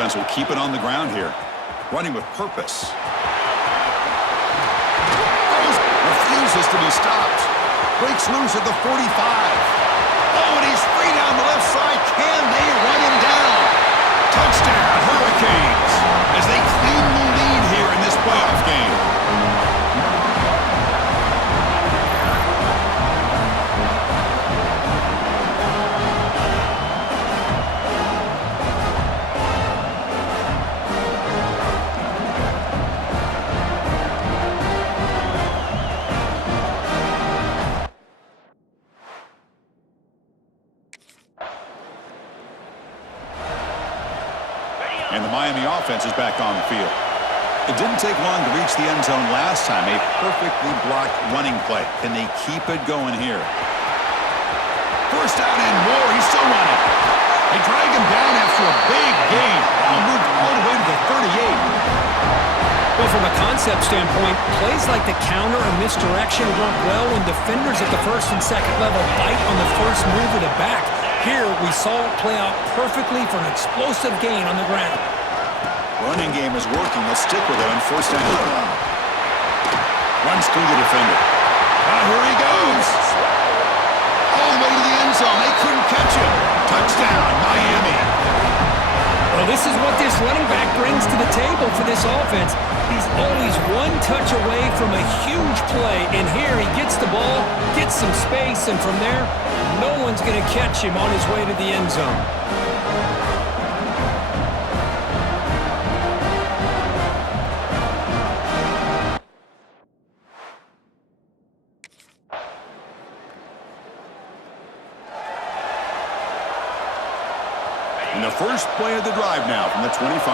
offense will keep it on the ground here. Running with purpose. Refuses to be stopped. Breaks loose at the 45. Oh, and he's free down the left side. Can they run him down? Touchdown, Hurricanes, as they claim the lead here in this playoff game. And the Miami offense is back on the field. It didn't take long to reach the end zone last time. A perfectly blocked running play. Can they keep it going here? First down and more. He's still running. They drag him down after a big gain. Ball moved all the way to the 38. Well, from a concept standpoint, plays like the counter and misdirection work well when defenders at the first and second level bite on the first move of the back. Here, we saw it play out perfectly for an explosive gain on the ground. Running game is working. Let's stick with it on first down. Runs through the defender. Here he goes. All the way to the end zone. They couldn't catch him. Touchdown, Miami. Well, this is what this running back brings to the table for this offense. He's always one touch away from a huge play. And here he gets the ball, gets some space, and from there, no one's going to catch him on his way to the end zone. And the first play of the drive now from the 25.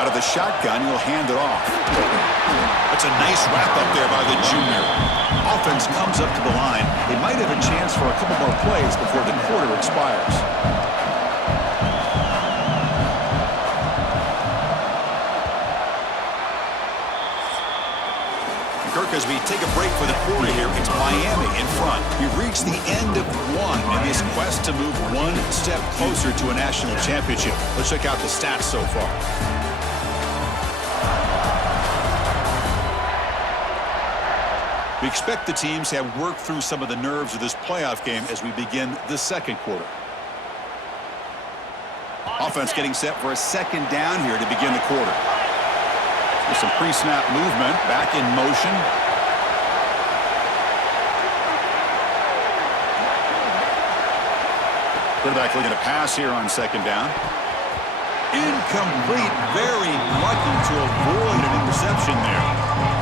Out of the shotgun, he'll hand it off. That's a nice wrap up there by the junior. Offense comes up to the line. They might have a chance for a couple more plays before the quarter expires. Kirk, as we take a break for the quarter here, it's Miami in front. We've reached the end of one in this quest to move one step closer to a national championship. Let's check out the stats so far. We expect the teams to have worked through some of the nerves of this playoff game as we begin the second quarter. Offense getting set for a second down here to begin the quarter. With some pre-snap movement, back in motion. Quarterback looking to pass here on second down. Incomplete, very lucky to avoid an interception there.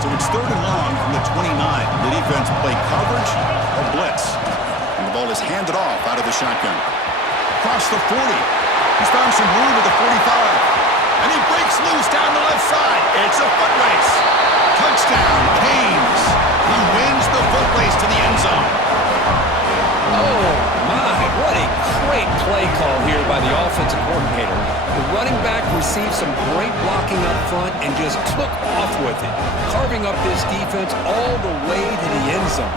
So it's third and long from the 29. The defense play coverage or blitz. And the ball is handed off out of the shotgun. Across the 40. He's found some room at the 45. And he breaks loose down the left side. It's a foot race. Touchdown, Canes. He wins the foot race to the end zone. Oh, my, what a great play call here by the offensive coordinator. The running back received some great blocking up front and just took off with it, carving up this defense all the way to the end zone.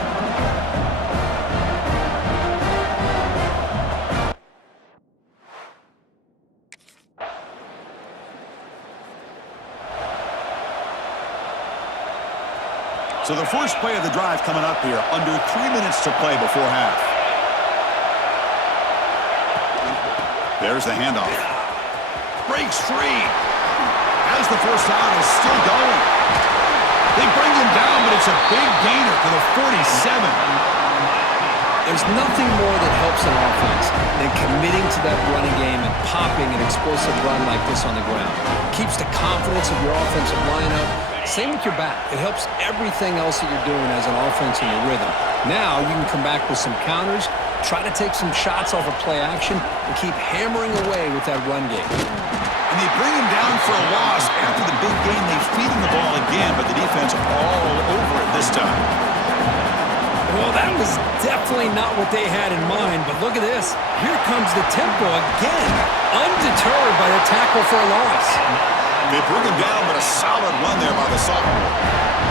So the first play of the drive coming up here, under 3 minutes to play before half. There's the handoff. Breaks free. As the first down is still going. They bring him down, but it's a big gainer to the 47. There's nothing more that helps an offense than committing to that running game and popping an explosive run like this on the ground. Keeps the confidence of your offensive lineup. Same with your back. It helps everything else that you're doing as an offense in your rhythm. Now you can come back with some counters, try to take some shots off of play action, and keep hammering away with that run game. And they bring him down for a loss. After the big game, they feed him the ball again, but the defense all over it this time. Well, that was definitely not what they had in mind, but look at this. Here comes the tempo again, undeterred by the tackle for a loss. They bring him down, but a solid run there by the sophomore.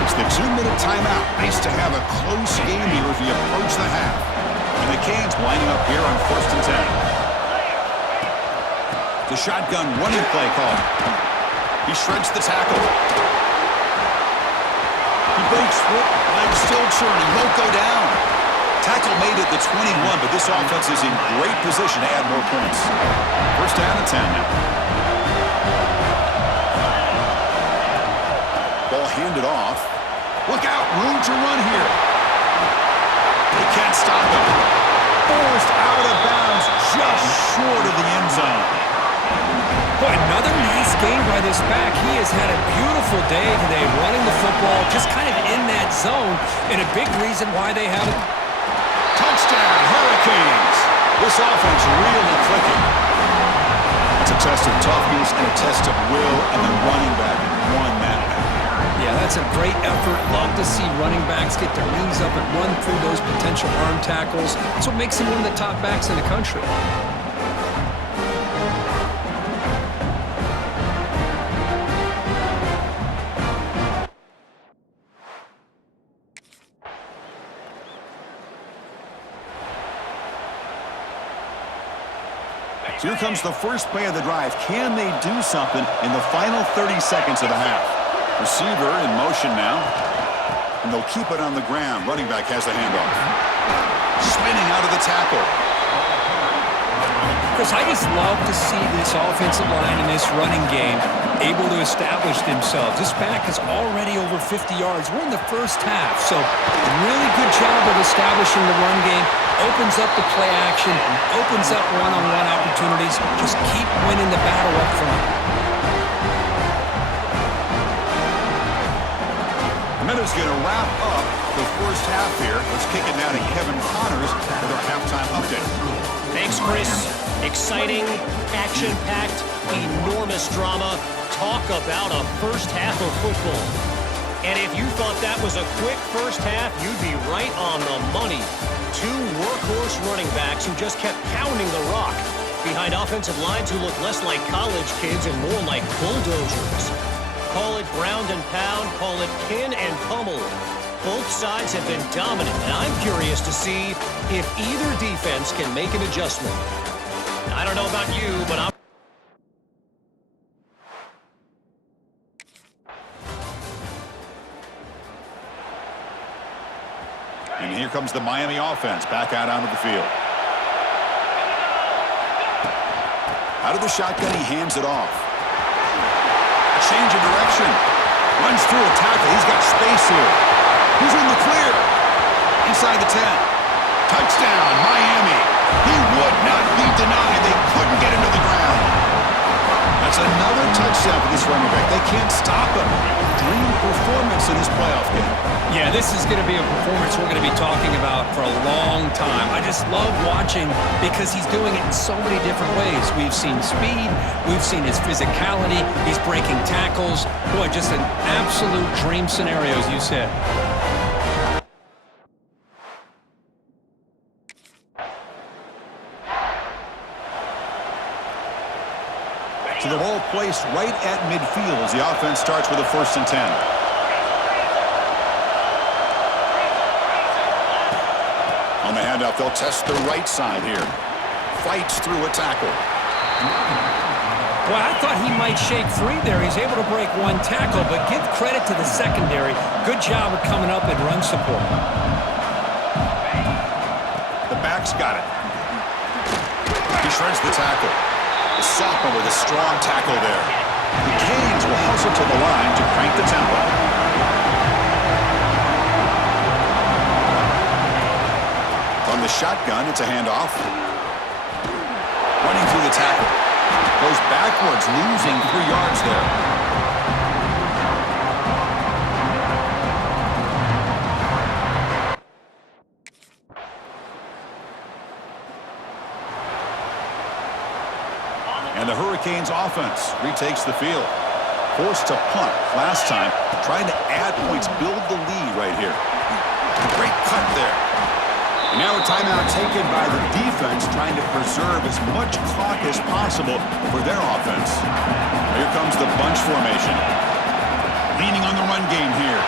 It's the 2-minute timeout. Nice to have a close game here as we approach the half. And the Canes lining up here on 1st and 10. The shotgun running play call. He shreds the tackle. He breaks through. Legs still churning. Won't go down. Tackle made at the 21, but this offense is in great position to add more points. First down and 10 now. Ball handed off. Look out. Room to run here. They can't stop him. Forced out of bounds just short of the end zone. Boy, another nice game by this back. He has had a beautiful day today running the football, just kind of in that zone, and a big reason why they have it. Touchdown, Hurricanes. This offense really clicking. It's a test of toughness and a test of will, and the running back won that battle. Yeah, that's a great effort. Love to see running backs get their knees up and run through those potential arm tackles. That's what makes him one of the top backs in the country. So here comes the first play of the drive. Can they do something in the final 30 seconds of the half? Receiver in motion now. And they'll keep it on the ground. Running back has the handoff. Spinning out of the tackle. Chris, I just love to see this offensive line in this running game able to establish themselves. This back is already over 50 yards. We're in the first half, so really good job of establishing the run game. Opens up the play action, opens up one-on-one opportunities. Just keep winning the battle up front. And that is going to wrap up the first half here. Let's kick it now to Kevin Connors with our halftime update. Thanks, Chris. Exciting, action-packed, enormous drama. Talk about a first half of football. And if you thought that was a quick first half, you'd be right on the money. Two workhorse running backs who just kept pounding the rock behind offensive lines who look less like college kids and more like bulldozers. Call it ground and pound, call it pin and pummel. Both sides have been dominant, and I'm curious to see if either defense can make an adjustment. I don't know about you, but I'm... And here comes the Miami offense back out onto the field. Out of the shotgun, he hands it off. A change of direction. Runs through a tackle. He's got space here. He's in the clear. Inside the 10. Touchdown, Miami. He would not be denied. They couldn't get him to the ground. That's another touchdown for this running back. They can't stop him. Dream performance in this playoff game. Yeah, this is going to be a performance we're going to be talking about for a long time. I just love watching because he's doing it in so many different ways. We've seen speed. We've seen his physicality. He's breaking tackles. Boy, just an absolute dream scenario, as you said. So the ball placed right at midfield as the offense starts with a 1st and 10. On the handoff, they'll test the right side here. Fights through a tackle. Well, I thought he might shake free there. He's able to break one tackle, but give credit to the secondary. Good job of coming up and run support. The back's got it. He shreds the tackle. The sophomore with a strong tackle there. The Canes will hustle to the line to crank the tempo. From the shotgun, it's a handoff. Running through the tackle. Goes backwards, losing 3 yards there. And the Hurricanes offense retakes the field. Forced to punt last time, trying to add points, build the lead right here. Great cut there. And now a timeout taken by the defense, trying to preserve as much clock as possible for their offense. Here comes the bunch formation. Leaning on the run game here.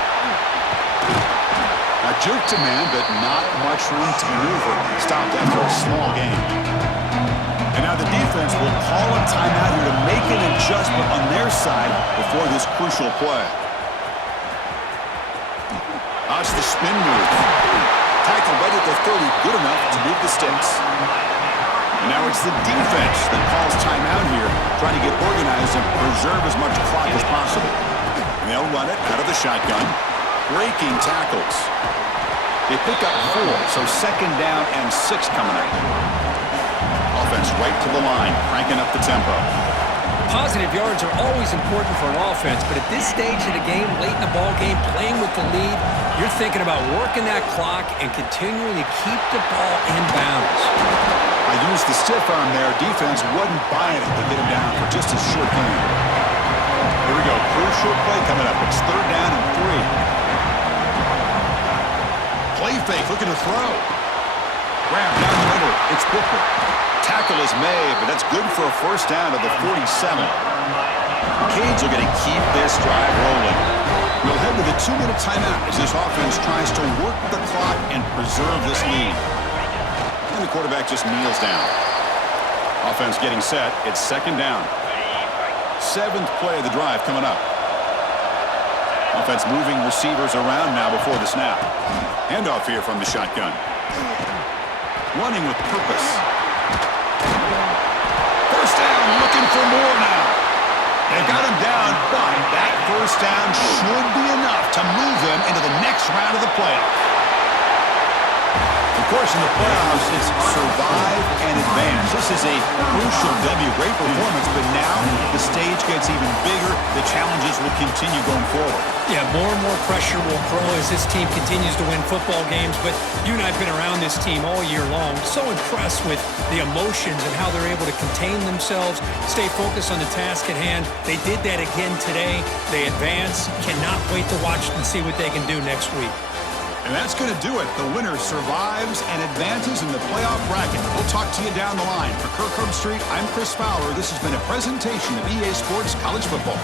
A jerk to man, but not much room to maneuver. Stopped after a small gain. And And now the defense will call a timeout here to make an adjustment on their side before this crucial play. That's the spin move. Tackle right at the 30, good enough to move the sticks. And now it's the defense that calls timeout here, trying to get organized and preserve as much clock as possible. And they'll run it out of the shotgun. Breaking tackles. They pick up 4, so second down and 6 coming up. Offense right to the line, cranking up the tempo. Positive yards are always important for an offense, but at this stage of the game, late in the ball game, playing with the lead, you're thinking about working that clock and continuing to keep the ball in bounds. I used the stiff arm there. Defense wasn't buying it to get him down for just a short game. Here we go. Crucial play coming up. It's third down and 3. Play fake, looking to throw. Grab down the middle. It's Booker. Tackle is made, but that's good for a first down to the 47. Canes are going to keep this drive rolling. We'll head to the 2-minute timeout as this offense tries to work the clock and preserve this lead. And the quarterback just kneels down. Offense getting set. It's second down. 7th play of the drive coming up. Offense moving receivers around now before the snap. Handoff here from the shotgun. Running with purpose. First down, looking for more now. They've got him down, but that first down should be enough to move them into the next round of the playoffs. Of course, in the playoffs, it's survive and advance. This is a crucial W. Great performance, but now the stage gets even bigger. The challenges will continue going forward. Yeah, more and more pressure will grow as this team continues to win football games, but you and I have been around this team all year long. So impressed with the emotions and how they're able to contain themselves, stay focused on the task at hand. They did that again today. They advance. Cannot wait to watch and see what they can do next week. And that's going to do it. The winner survives and advances in the playoff bracket. We'll talk to you down the line. For Kirk Herbstreit, I'm Chris Fowler. This has been a presentation of EA Sports College Football.